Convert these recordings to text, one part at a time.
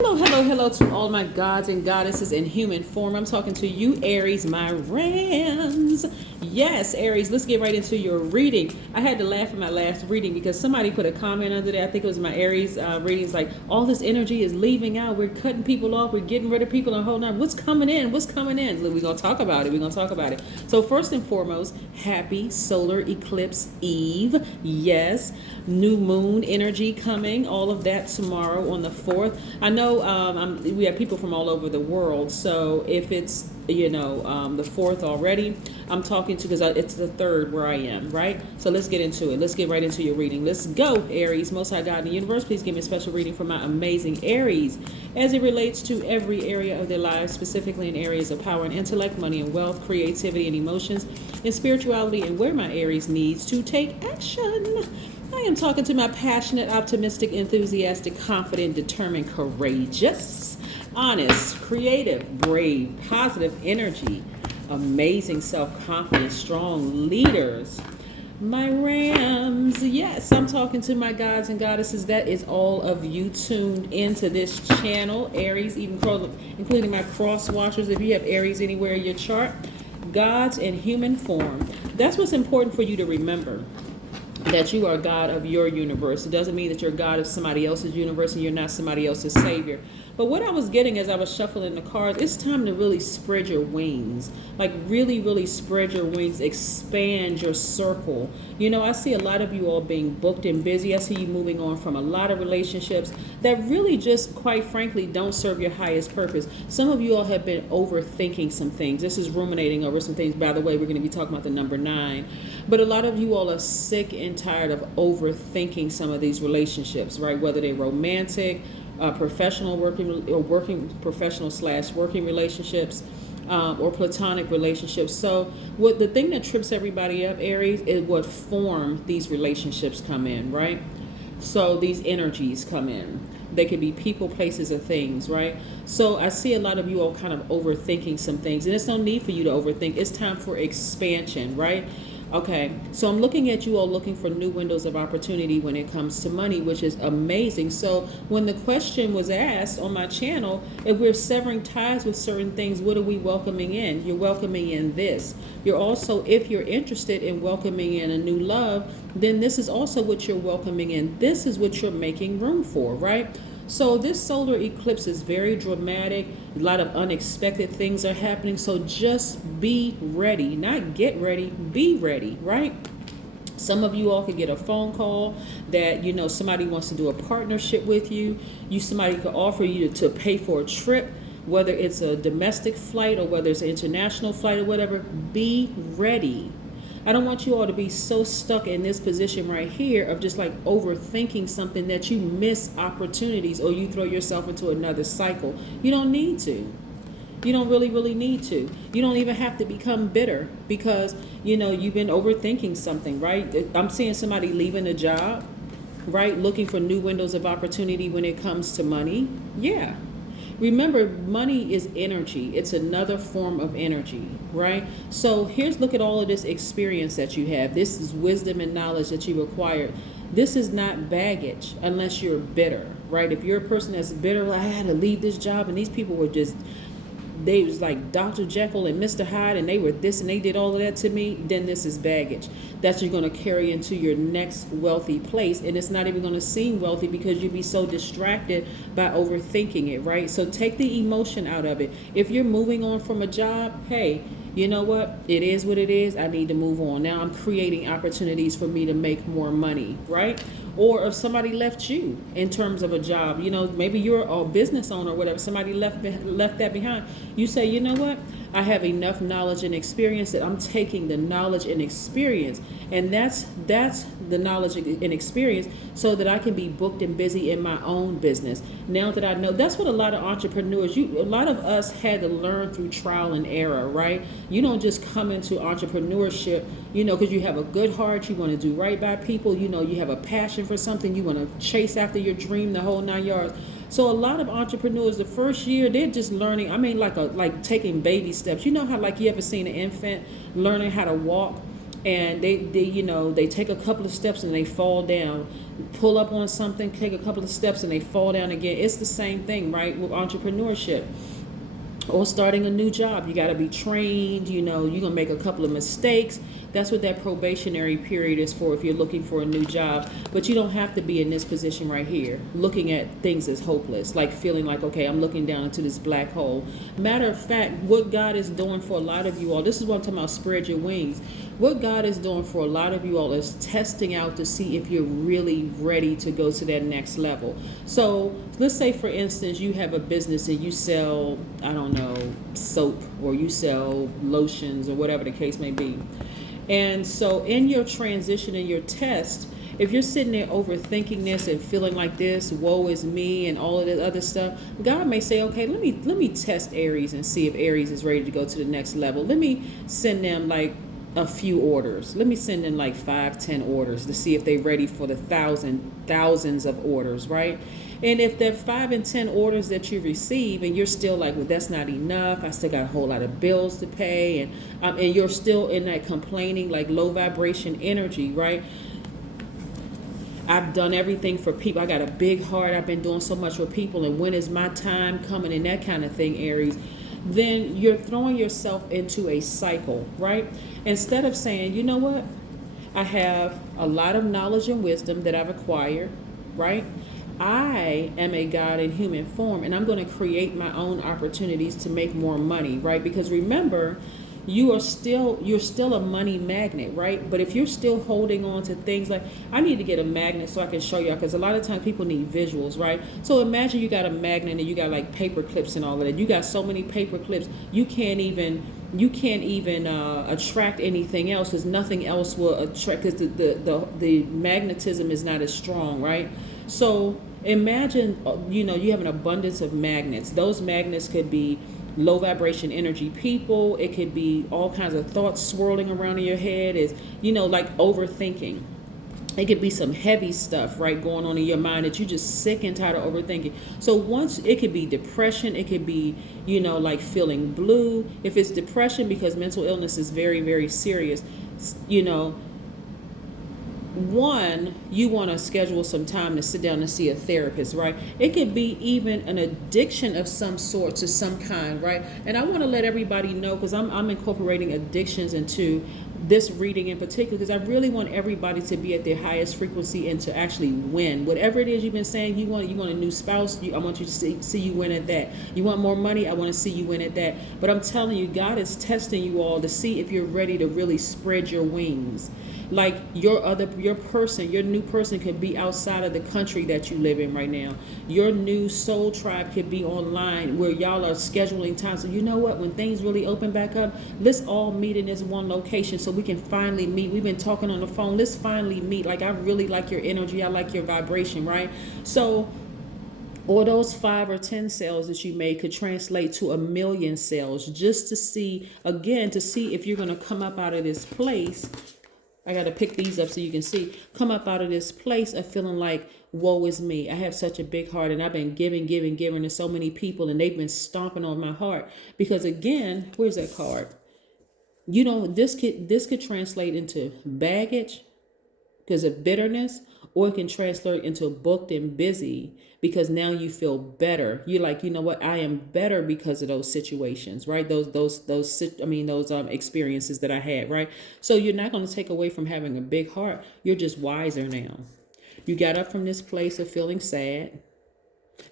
Hello, hello, hello to all my gods and goddesses in human form. I'm talking to you, Aries, my Rams. Yes, Aries, let's get right into your reading. I had to laugh at my last reading because somebody put a comment under there. I think it was my Aries readings, like, all this energy is leaving out. We're cutting people off. We're getting rid of people and holding on. What's coming in? What's coming in? We're going to talk about it. We're going to talk about it. So first and foremost, happy solar eclipse eve. Yes, new moon energy coming. All of that tomorrow on the 4th. I know we have people from all over the world, so if it's the 4th already, I'm talking to, because it's the 3rd where I am, right? So let's get into it. Let's get right into your reading. Let's go, Aries. Most High God in the universe, please give me a special reading for my amazing Aries as it relates to every area of their lives, specifically in areas of power and intellect, money and wealth, creativity and emotions, and spirituality, and where my Aries needs to take action. I am talking to my passionate, optimistic, enthusiastic, confident, determined, courageous, honest, creative, brave, positive energy, amazing self-confidence, strong leaders. My Rams, yes, I'm talking to my gods and goddesses. That is all of you tuned into this channel, Aries, including my cross watchers. If you have Aries anywhere in your chart, gods in human form. That's what's important for you to remember. That you are God of your universe. It doesn't mean that you're God of somebody else's universe and you're not somebody else's savior. But what I was getting as I was shuffling the cards, it's time to really spread your wings. Like really, really spread your wings, expand your circle. I see a lot of you all being booked and busy. I see you moving on from a lot of relationships that really just, quite frankly, don't serve your highest purpose. Some of you all have been overthinking some things. This is ruminating over some things. By the way, we're going to be talking about the number 9. But a lot of you all are sick and tired of overthinking some of these relationships, right? Whether they're romantic, professional professional / working relationships, or platonic relationships. So what the thing that trips everybody up, Aries, is what form these relationships come in, right? So these energies come in. They could be people, places, or things, right? So I see a lot of you all kind of overthinking some things, and there's no need for you to overthink. It's time for expansion, right? Okay, so I'm looking at you all looking for new windows of opportunity when it comes to money, which is amazing. So when the question was asked on my channel, if we're severing ties with certain things, what are we welcoming in? You're welcoming in this. You're also, if you're interested in welcoming in a new love, then this is also what you're welcoming in. This is what you're making room for, right? So this solar eclipse is very dramatic. A lot of unexpected things are happening. So just be ready, not get ready, be ready, right? Some of you all could get a phone call that, somebody wants to do a partnership with you. Somebody could offer you to pay for a trip, whether it's a domestic flight or whether it's an international flight or whatever. Be ready. I don't want you all to be so stuck in this position right here of just like overthinking something that you miss opportunities or you throw yourself into another cycle. You don't need to. You don't really, really need to. You don't even have to become bitter because, you've been overthinking something, right? I'm seeing somebody leaving a job, right? Looking for new windows of opportunity when it comes to money. Yeah. Remember, money is energy. It's another form of energy, right? So look at all of this experience that you have. This is wisdom and knowledge that you acquired. This is not baggage unless you're bitter, right? If you're a person that's bitter, like, I had to leave this job and these people were they was like Dr. Jekyll and Mr. Hyde and they were this and they did all of that to me, then this is baggage that you're going to carry into your next wealthy place. And it's not even going to seem wealthy because you'll be so distracted by overthinking it, right? So take the emotion out of it. If you're moving on from a job, hey, you know what? It is what it is. I need to move on. Now I'm creating opportunities for me to make more money, right? Or if somebody left you in terms of a job, maybe you're a business owner or whatever, somebody left that behind. You say, you know what? I have enough knowledge and experience that I'm taking the knowledge and experience, and that's the knowledge and experience so that I can be booked and busy in my own business. Now that I know, that's what a lot of entrepreneurs, a lot of us had to learn through trial and error, right? You don't just come into entrepreneurship, because you have a good heart, you want to do right by people, you have a passion for something, you want to chase after your dream, the whole 9 yards. So a lot of entrepreneurs, the first year, they're just learning. I mean, like taking baby steps. You know how, like, you ever seen an infant learning how to walk? and they take a couple of steps and they fall down, pull up on something, take a couple of steps and they fall down again. It's the same thing, right, with entrepreneurship or starting a new job. You got to be trained. You're going to make a couple of mistakes. That's what that probationary period is for if you're looking for a new job. But you don't have to be in this position right here, looking at things as hopeless, like feeling like, okay, I'm looking down into this black hole. Matter of fact, what God is doing for a lot of you all, this is what I'm talking about, spread your wings. What God is doing for a lot of you all is testing out to see if you're really ready to go to that next level. So let's say, for instance, you have a business and you sell, I don't know, soap, or you sell lotions, or whatever the case may be. And so in your transition, in your test, if you're sitting there overthinking this and feeling like this, woe is me, and all of this other stuff, God may say, okay, let me test Aries and see if Aries is ready to go to the next level. Let me send them like a few orders. Let me send in like 5-10 orders to see if they're ready for the thousands of orders, right? And if there are 5 and 10 orders that you receive and you're still like, well, that's not enough, I still got a whole lot of bills to pay, and you're still in that complaining, like low vibration energy, right? I've done everything for people. I got a big heart. I've been doing so much for people, and when is my time coming, and that kind of thing, Aries. Then you're throwing yourself into a cycle, right? Instead of saying, you know what? I have a lot of knowledge and wisdom that I've acquired, right? I am a God in human form, and I'm going to create my own opportunities to make more money, right? Because remember, you're still a money magnet, right? But if you're still holding on to things like, I need to get a magnet so I can show y'all, because a lot of times people need visuals, right? So imagine you got a magnet and you got like paper clips and all of that. You got so many paper clips, you can't even attract anything else, because nothing else will attract, because the magnetism is not as strong, right? So imagine, you have an abundance of magnets. Those magnets could be low vibration energy people. It could be all kinds of thoughts swirling around in your head, is, like overthinking. It could be some heavy stuff, right, going on in your mind that you're just sick and tired of overthinking. So once, it could be depression, it could be, like feeling blue. If it's depression, because mental illness is very, very serious, one, you want to schedule some time to sit down and see a therapist, right? It could be even an addiction of some sort to some kind, right? And I want to let everybody know, because I'm incorporating addictions into this reading in particular, because I really want everybody to be at their highest frequency and to actually win. Whatever it is you've been saying, you want a new spouse, I want you to see you win at that. You want more money, I want to see you win at that. But I'm telling you, God is testing you all to see if you're ready to really spread your wings. Like your new person could be outside of the country that you live in right now. Your new soul tribe could be online, where y'all are scheduling time. So you know what, when things really open back up, let's all meet in this one location so we can finally meet. We've been talking on the phone, let's finally meet. Like, I really like your energy, I like your vibration, right? So, or those 5 or 10 sales that you made could translate to 1 million sales, just to see if you're going to come up out of this place. I got to pick these up so you can see. Come up out of this place of feeling like, woe is me. I have such a big heart, and I've been giving to so many people, and they've been stomping on my heart. Because again, where's that card? This could translate into baggage because of bitterness, or it can translate into booked and busy, because now you feel better. You're like, you know what, I am better because of those situations, right? Those experiences that I had, right? So you're not going to take away from having a big heart. You're just wiser now. You got up from this place of feeling sad,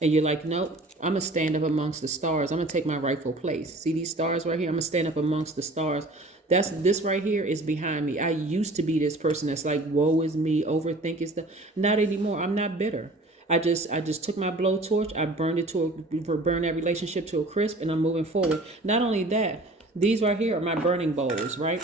and you're like, nope, I'm going to stand up amongst the stars. I'm going to take my rightful place. See these stars right here? I'm going to stand up amongst the stars. This right here is behind me. I used to be this person that's like, woe is me, overthinking stuff. Not anymore. I'm not bitter. I just took my blowtorch. I burned that relationship to a crisp, and I'm moving forward. Not only that, these right here are my burning bowls, right?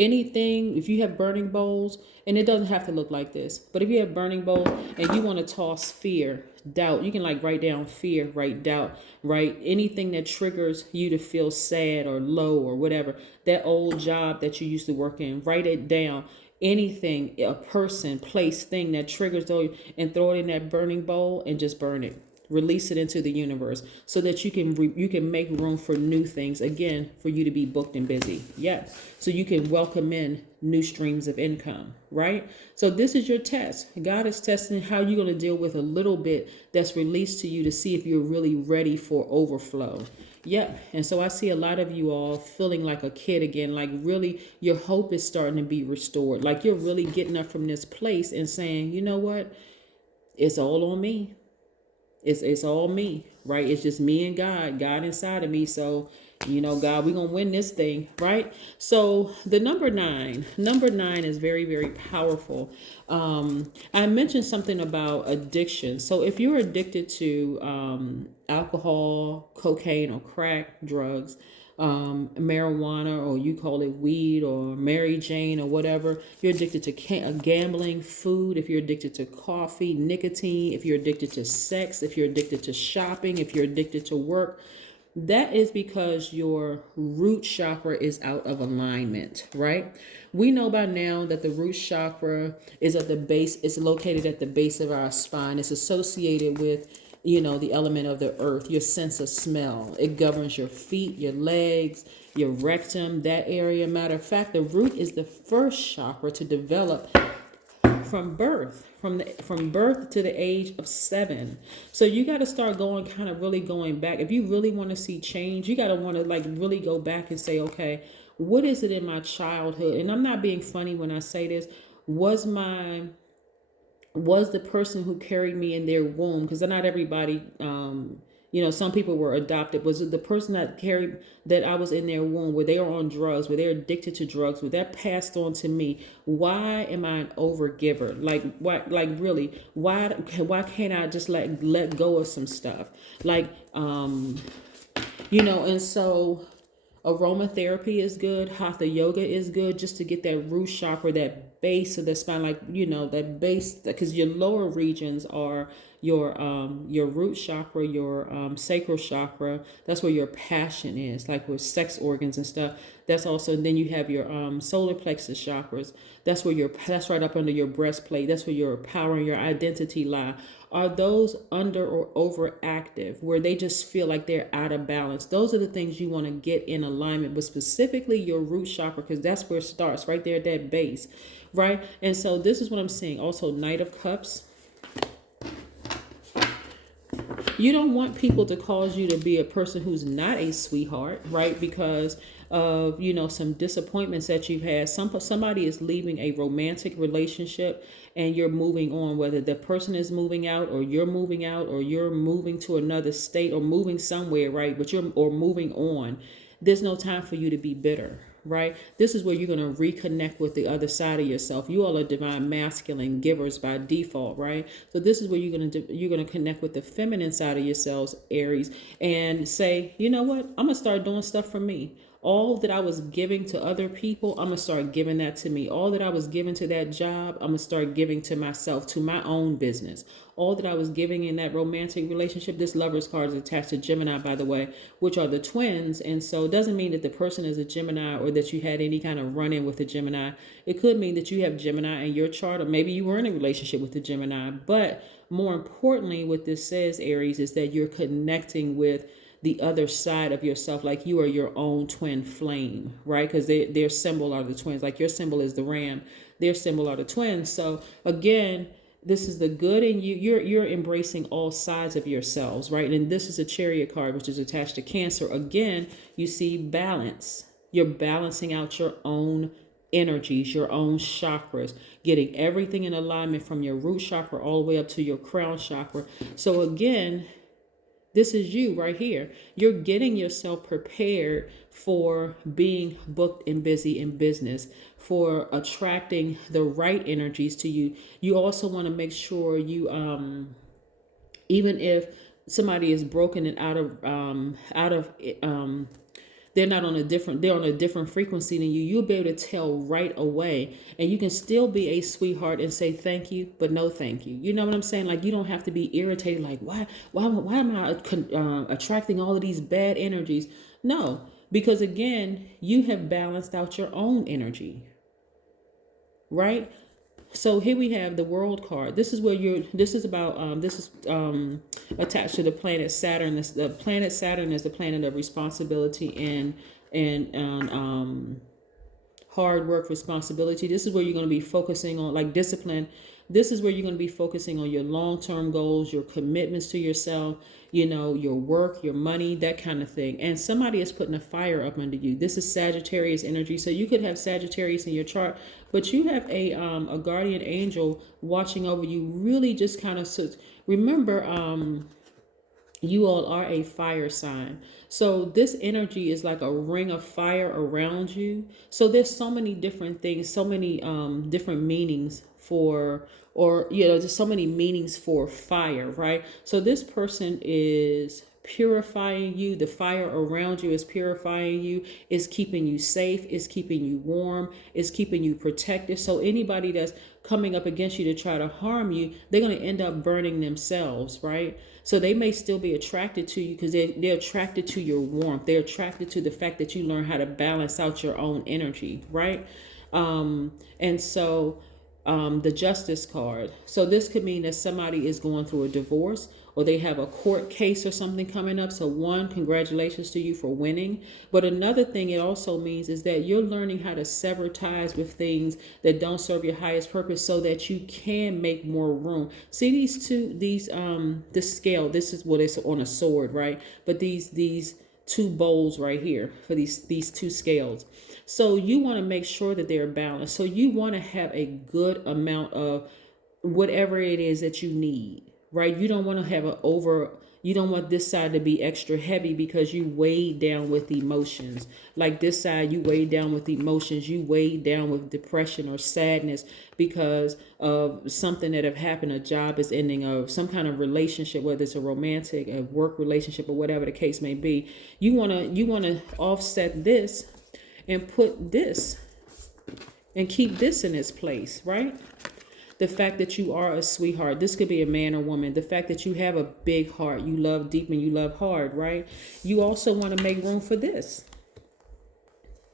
Anything, if you have burning bowls, and it doesn't have to look like this, but if you have burning bowls and you want to toss fear, doubt, you can like write down fear, write doubt, write anything that triggers you to feel sad or low or whatever. That old job that you used to work in, write it down. Anything, a person, place, thing that triggers those, and throw it in that burning bowl and just burn it. Release it into the universe so that you can make room for new things again, for you to be booked and busy. Yep. So you can welcome in new streams of income, right? So this is your test. God is testing how you're going to deal with a little bit that's released to you to see if you're really ready for overflow. Yep. And so I see a lot of you all feeling like a kid again, like really your hope is starting to be restored. Like you're really getting up from this place and saying, you know what? It's all on me. It's all me, right? It's just me and God inside of me. So, you know, God, we're going to win this thing, right? So the number nine is very, very powerful. I mentioned something about addiction. So if you're addicted to alcohol, cocaine, or crack drugs, marijuana, or you call it weed or Mary Jane or whatever, you're addicted to gambling, food, if you're addicted to coffee, nicotine, if you're addicted to sex, if you're addicted to shopping, if you're addicted to work, that is because your root chakra is out of alignment, right? We know by now that the root chakra is at the base, it's located at the base of our spine. It's associated with, you know, the element of the earth, your sense of smell. It governs your feet, your legs, your rectum, that area. Matter of fact, the root is the first chakra to develop from birth, from birth to the age of 7. So you got to start kind of really going back. If you really want to see change, you got to want to like really go back and say, okay, what is it in my childhood? And I'm not being funny when I say this. Was the person who carried me in their womb, because not everybody, you know, some people were adopted. Was it the person that I was in their womb, where they are on drugs, where they're addicted to drugs, where that passed on to me? Why am I an overgiver? Why can't I just let go of some stuff? You know, and so aromatherapy is good. Hatha yoga is good, just to get that root chakra, that base of the spine, like, you know, that base, because your lower regions are your root chakra, your sacral chakra. That's where your passion is, like with sex organs and stuff. That's also, and then you have your solar plexus chakras. That's right up under your breastplate. That's where your power and your identity lie. Are those under or overactive, where they just feel like they're out of balance? Those are the things you want to get in alignment with, specifically your root chakra, because that's where it starts, right there at that base, right? And so this is what I'm seeing. Also, Knight of Cups. You don't want people to cause you to be a person who's not a sweetheart, right? Because of, you know, some disappointments that you've had. Somebody is leaving a romantic relationship and you're moving on, whether the person is moving out or you're moving to another state or moving somewhere, right? Or moving on. There's no time for you to be bitter, right? This is where you're going to reconnect with the other side of yourself. You all are divine masculine givers by default, right? So this is where you're going to connect with the feminine side of yourselves, Aries, and say, you know what? I'm going to start doing stuff for me. All that I was giving to other people, I'm going to start giving that to me. All that I was giving to that job, I'm going to start giving to myself, to my own business. All that I was giving in that romantic relationship, this Lover's card is attached to Gemini, by the way, which are the twins. And so it doesn't mean that the person is a Gemini or that you had any kind of run-in with a Gemini. It could mean that you have Gemini in your chart, or maybe you were in a relationship with a Gemini. But more importantly, what this says, Aries, is that you're connecting with the other side of yourself, like you are your own twin flame, right? Because their symbol are the twins. Like your symbol is the ram, their symbol are the twins. So again, this is the good in you. You're embracing all sides of yourselves, right? And this is a Chariot card, which is attached to Cancer. Again, you see balance. You're balancing out your own energies, your own chakras, getting everything in alignment from your root chakra all the way up to your crown chakra. So again, this is you right here. You're getting yourself prepared for being booked and busy in business, for attracting the right energies to you. You also want to make sure you, even if somebody is broken and they're on a different frequency than you, you'll be able to tell right away. And you can still be a sweetheart and say thank you, but no thank you. You know what I'm saying? Like, you don't have to be irritated, like, why am I attracting all of these bad energies? No, because again, you have balanced out your own energy, right? So here we have the World card. This is where this is about, this is attached to the planet Saturn. The planet Saturn is the planet of responsibility and hard work, responsibility. This is where you're going to be focusing on, like, discipline. This is where you're going to be focusing on your long-term goals, your commitments to yourself, your work, your money, that kind of thing. And somebody is putting a fire up under you. This is Sagittarius energy. So you could have Sagittarius in your chart, but you have a guardian angel watching over you. Really just kind of, remember, you all are a fire sign. So this energy is like a ring of fire around you. So there's so many different things, so many different meanings for, or, there's so many meanings for fire, right? So this person is purifying you. The fire around you is purifying you, is keeping you safe, is keeping you warm, is keeping you protected. So anybody that's coming up against you to try to harm you, they're going to end up burning themselves, right? So they may still be attracted to you because they're attracted to your warmth. They're attracted to the fact that you learn how to balance out your own energy, right? And so the Justice card. So this could mean that somebody is going through a divorce, or they have a court case or something coming up. So one, congratulations to you for winning. But another thing it also means is that you're learning how to sever ties with things that don't serve your highest purpose so that you can make more room. See this scale, this is what it's on a sword, right? But these two bowls right here for these two scales. So you want to make sure that they're balanced. So you want to have a good amount of whatever it is that you need, right? You don't want to have you don't want this side to be extra heavy because you weighed down with emotions. Like this side, you weighed down with emotions. You weighed down with depression or sadness because of something that have happened. A job is ending, of some kind of relationship, whether it's a romantic, a work relationship, or whatever the case may be. You want to offset this and put this and keep this in its place, right? The fact that you are a sweetheart. This could be a man or woman. The fact that you have a big heart. You love deep and you love hard, right? You also want to make room for this,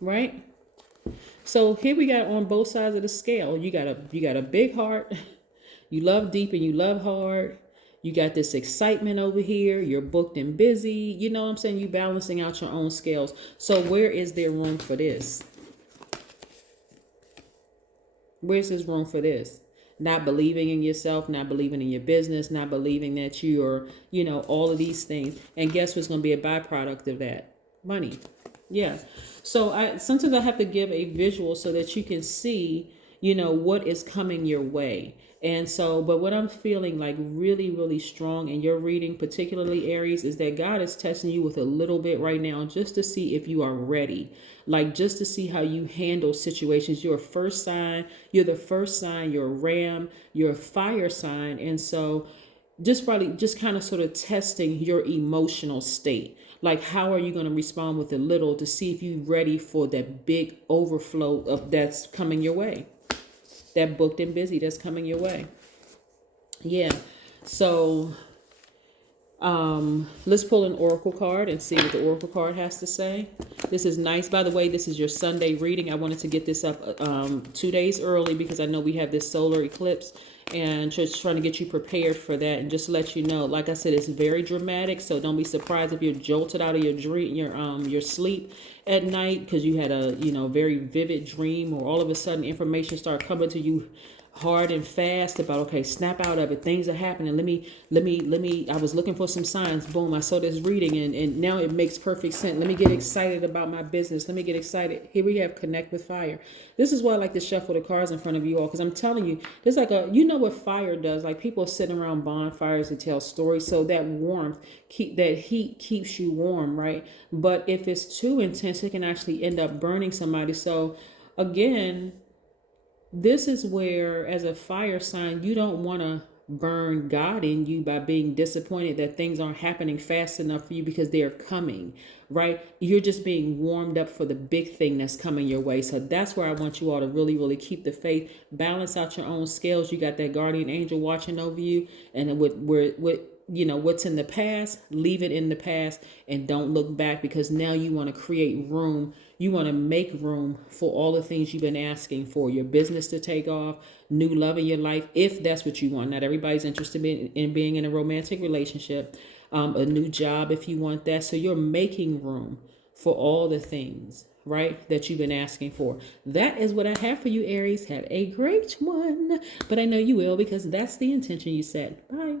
right? So here we got on both sides of the scale. You got a big heart. You love deep and you love hard. You got this excitement over here. You're booked and busy. You know what I'm saying? You balancing out your own scales. So where is there room for this? Where's this room for this? Not believing in yourself, not believing in your business, not believing that you're, all of these things. And guess what's going to be a byproduct of that? Money. Yeah. So sometimes I have to give a visual so that you can see, what is coming your way. And so, but what I'm feeling like really, really strong in your reading, particularly Aries, is that God is testing you with a little bit right now just to see if you are ready. Like just to see how you handle situations. You're a first sign. You're the first sign. You're a ram. You're a fire sign. And so just kind of sort of testing your emotional state. Like, how are you going to respond with a little to see if you're ready for that big overflow of that's coming your way. That booked and busy that's coming your way. Yeah. So let's pull an oracle card and see what the oracle card has to say. This is nice. By the way, this is your Sunday reading. I wanted to get this up 2 days early because I know we have this solar eclipse, and just trying to get you prepared for that. And just to let you know, like I said, it's very dramatic. So don't be surprised if you're jolted out of your dream, your sleep at night because you had a very vivid dream, or all of a sudden information start coming to you hard and fast about, okay, snap out of it. Things are happening. Let me, I was looking for some signs. Boom, I saw this reading and now it makes perfect sense. Let me get excited about my business. Let me get excited. Here we have connect with fire. This is why I like to shuffle the cards in front of you all, because I'm telling you, there's like what fire does. Like people are sitting around bonfires and tell stories. So that warmth, that heat keeps you warm, right? But if it's too intense, it can actually end up burning somebody. So again, this is where, as a fire sign, you don't want to burn God in you by being disappointed that things aren't happening fast enough for you because they're coming, right? You're just being warmed up for the big thing that's coming your way. So that's where I want you all to really, really keep the faith, balance out your own scales. You got that guardian angel watching over you, and with what's in the past, leave it in the past and don't look back, because now you want to create room. You want to make room for all the things you've been asking for, your business to take off, new love in your life, if that's what you want. Not everybody's interested in being in a romantic relationship, a new job if you want that. So you're making room for all the things, right, that you've been asking for. That is what I have for you, Aries. Have a great one. But I know you will, because that's the intention you set. Bye.